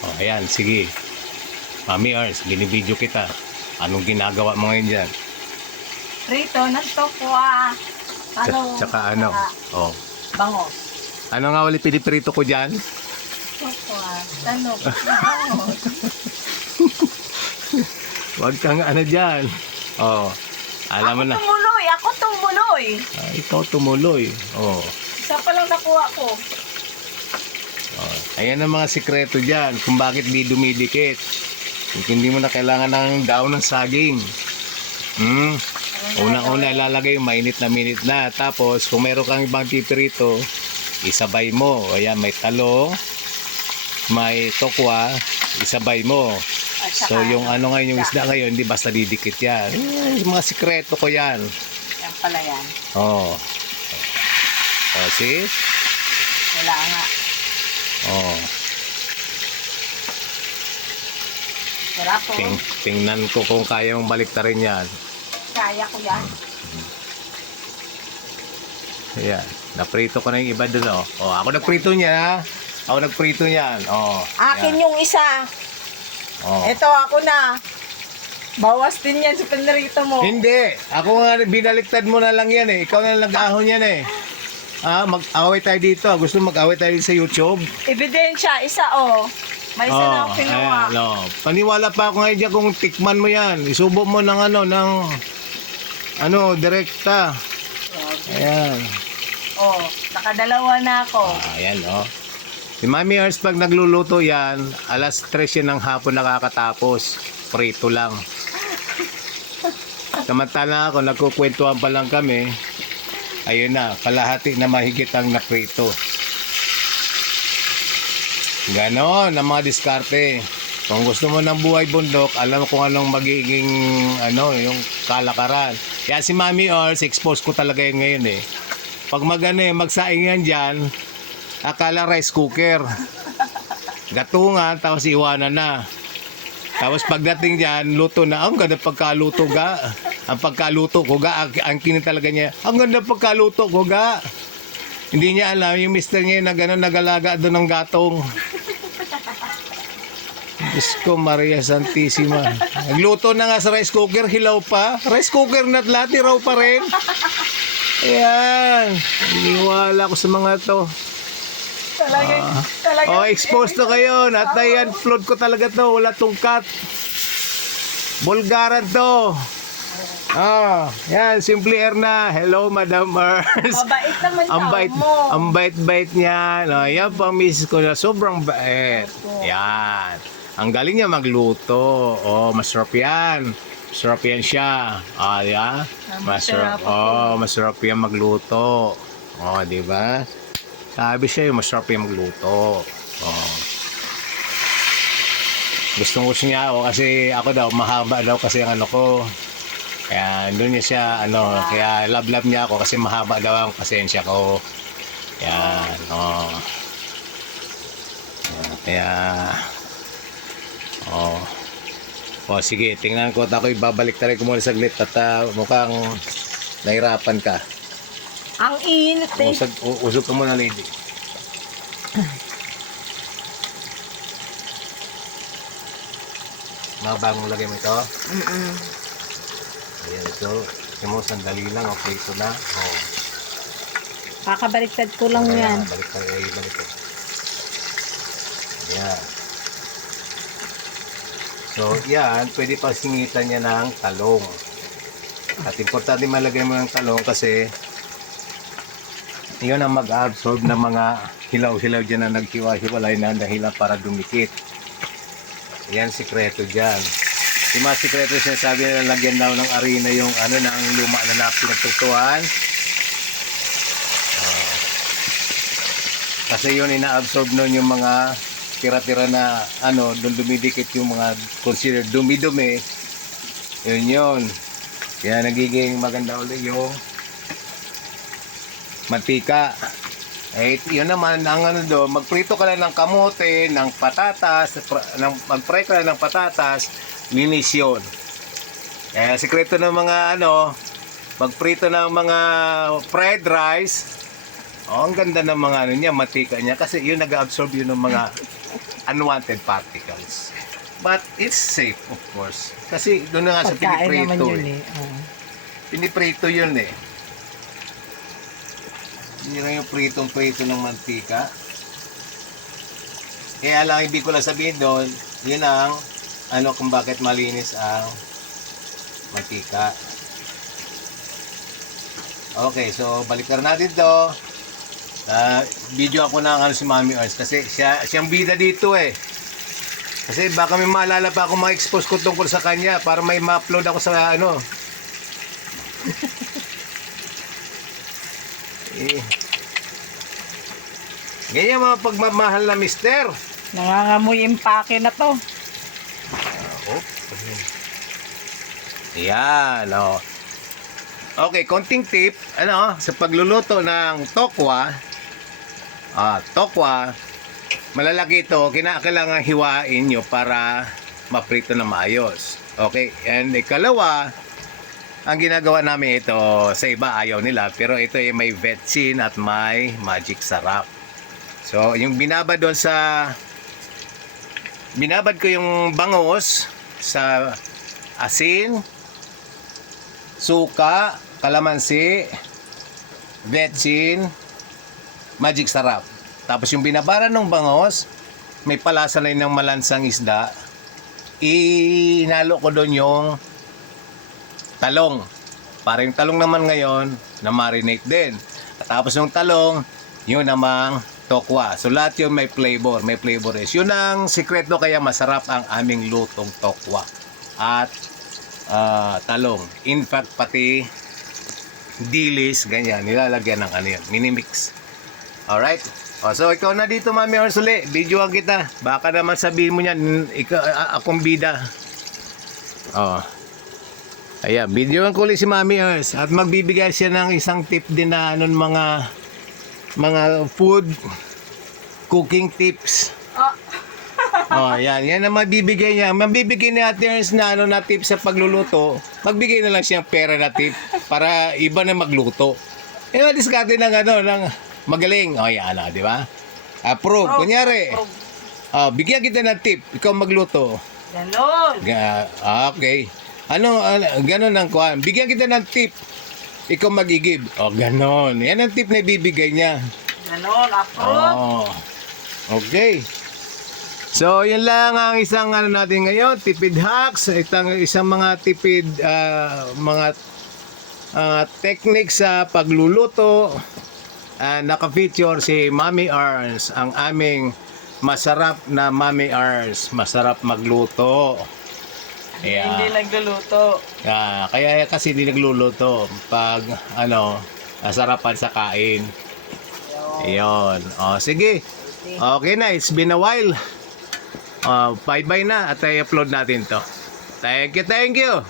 Oh, ayan, sige. Mami Ars, binibidyo kita. Anong ginagawa mo ngayon dyan? Rito, ng tokwa. Talong. Tsaka ano? saka Oh. Bangos. Ano nga wali piniprito ko dyan? Tokwa. Talong. Bangos. Huwag kang ano dyan. Oh. Alam mo na. Tumuloy. Ako tumuloy. Ah, ikaw tumuloy. Oh. Isa pa lang nakuha ko. Ayan ang mga sikreto dyan kung bakit di dumidikit. Kung hindi mo na kailangan ng daon ng saging. Hmm. Unang-una ilalagay yung mainit na minit na. Tapos kung meron kang ibang pipirito, isabay mo. Ayan, may talong, may tokwa, isabay mo. So yung ano ngayon, yung isda ngayon, hindi basta didikit yan. Yung mga sikreto ko yan. Yan pala yan. Oh. Oh, see? Wala nga. Oh. Sarap po. Ting tingnan ko kung kaya mong baliktarin yan. Kaya ko yan. Ayan. Naprito ko na yung iba dun, oh. Oh, ako nagprito niya? Ako nagprito niyan. Oh. Akin ayan. yung isa. Oh. Ito ako na. Bawas din yan sa pinarito mo. Hindi. Ako nga, binaliktad mo na lang yan eh. Ikaw na lang nag-ahon yan eh. Ah, mag-away tayo dito. Gusto mo mag-away tayo sa YouTube? Ebidensya, isa oh. May isa na ako kinuha. ayan, oh. Paniwala pa ako ngayon dyan kung tikman mo yan. Isubo mo ng ano, ng ano, direkta. Ayan. Oh, nakadalawa na ako. Ah, ayan, oh. Si Mami Ers, pag nagluluto yan, alas 3 yan ng hapon nakakatapos. Prito lang. Samantala ako, nagkukwentuhan pa lang kami. Ayun na, kalahati na mahigit ang naprito. Ganon ang mga diskarte. Kung gusto mo ng buhay bundok, alam kung anong magiging ano, yung kalakaran. Kaya si Mami Ors, expose ko talaga yun ngayon eh. Pag magano eh, magsaing yan dyan, akala rice cooker. Gatungan, tapos iwanan na. Tapos pagdating dyan, luto na. Ang ganda pagkaluto ga. Ang pagkaluto ko ga, ang, ang kinin talaga niya, ang ganda pagkaluto ko ga. Hindi niya alam, yung mister niya na gano'n nagalaga doon ng gatong. Diyos ko, Maria Santissima. Nagluto na nga sa rice cooker, hilaw pa. Rice cooker na lahat, raw pa rin. Ayan. Iniwala ko sa mga to. Talaga, talaga. Oh, exposed to kayo. At ayan, flood ko talaga to. Wala tungkat. Bulgaran to. Oh, yan, Simply Air na. Hello, Madam Ers. Mabait naman Ang bait, mo. ang bait-bait niya. No, yan po ang misis ko na sobrang bait. Yan. Ang galing niya magluto. Oh, masarap yan. Masarap yan siya. Ah, di ba? Masarap. Oh, masarap yan magluto. Oh, di ba? Sabi siya yung masarap yan magluto. Oh. Gusto niya ako kasi ako daw mahaba daw kasi ang ano ko. Kaya doon niya siya ano, kaya love love niya ako kasi mahaba daw ang pasensya ko. Yan, oh. Kaya oh. Oh, sige, tingnan ko at ako ibabalik talaga ko muna saglit at ah, mukhang nahirapan ka. Ang init eh. Usog, u- usog ka muna, lady. Mabagong lagay mo ito. Mm-mm. Ayan. Ito mo, sandali lang. Okay, ito na. Oh. Kakabaliktad ko lang Kaya, yan. Balik ka, eh, balik ko. Ayan. So, yan. Pwede pa singitan niya ng talong. At importante malagay mo ng talong kasi yun ang mag-absorb ng mga hilaw-hilaw dyan na naghiwa-hiwalay na dahilan para dumikit. Yan sikreto dyan. Yung mga sikreto siya sabi nila lagyan daw ng arena yung ano ang luma na na pinagtutuan. Ah. kasi yun ina-absorb nun yung mga tira-tira na ano, doon dumidikit yung mga considered dumi-dumi. Yun yun. Kaya nagiging maganda ulit yung mantika. Eh, yun naman, ang ano do, magprito ka lang ng kamote, ng patatas, ng, mag-fry ka lang ng patatas, linis yun. Eh, sikreto ng mga ano, magprito ng mga fried rice, oh, ang ganda ng mga ano niya, mantika niya, kasi yun nag-absorb yun ng mga unwanted particles. But it's safe, of course. Kasi doon na nga sa Pagkain naman piniprito. yun eh. eh. Piniprito yun eh. Hindi lang yung pritong-prito ng mantika. Kaya lang ibig ko lang sabihin doon, yun ang ano kung bakit malinis ang mantika. Okay, so balikan natin to. Ah, video ako ng ano si Mami Ars kasi siya siyang bida dito eh. Kasi baka may maalala pa ako ma-expose ko tungkol sa kanya para may ma-upload ako sa ano. eh. Ganyan mga pagmamahal na mister. Nangangamoy impake na to. Oh. Yan, oh. Okay, konting tip, ano, sa pagluluto ng tokwa, ah, tokwa, malalaki ito, kinakailangan hiwain nyo para maprito na maayos. Okay, and ikalawa, ang ginagawa namin ito, sa iba ayaw nila, pero ito ay may vetsin at may magic sarap. So, yung binabad doon sa binabad ko yung bangos sa asin, suka, kalamansi, vetsin, magic sarap. Tapos yung binabaran ng bangos, may palasa na yun ng malansang isda, inalo ko doon yung talong. Para talong naman ngayon, na marinate din. Tapos yung talong, yun namang tokwa. So lahat yun may flavor, may flavor is. Yun ang sikreto kaya masarap ang aming lutong tokwa. At ah, talong. In fact, pati dilis, ganyan, nilalagyan ng ano yun, minimix. Alright? O, so ikaw na dito, Mami Orsule. Videoan kita. Baka naman sabihin mo niyan, ikaw, akong bida. Oh. Ayan, videoan ko ulit si Mami Ers. At magbibigay siya ng isang tip din na ano, mga mga food cooking tips. Oh, yan. Yan ang mabibigay niya. Mabibigay ni Ate Ernst na, ano, na tip sa pagluluto. Magbigay na lang siyang pera na tip para iba na magluto. Eh, madiskarte ng ano, ng magaling. O, yan na, di ba? Approve. Kunyari, ah, bigyan kita ng tip. Ikaw magluto. Ganon. Ga- ah, okay. Ano, ano ganon ang kuhan. Bigyan kita ng tip. Ikaw magigib. O, ganon. Yan ang tip na ibibigay niya. Ganon. Approve. Oh. Okay. So, yun lang ang isang ano natin ngayon, tipid hacks, itang isang mga tipid ah, mga ah, techniques sa pagluluto. Ah, naka-feature si Mami Arns, ang aming masarap na Mami Arns, masarap magluto. Yeah. Hindi nagluluto. Ah, kaya kasi hindi nagluluto pag ano, nasarapan sa kain. Ayun. Oh, sige. Okay na, it's been a while. Oh, bye-bye na at i-upload natin to. Thank you, thank you.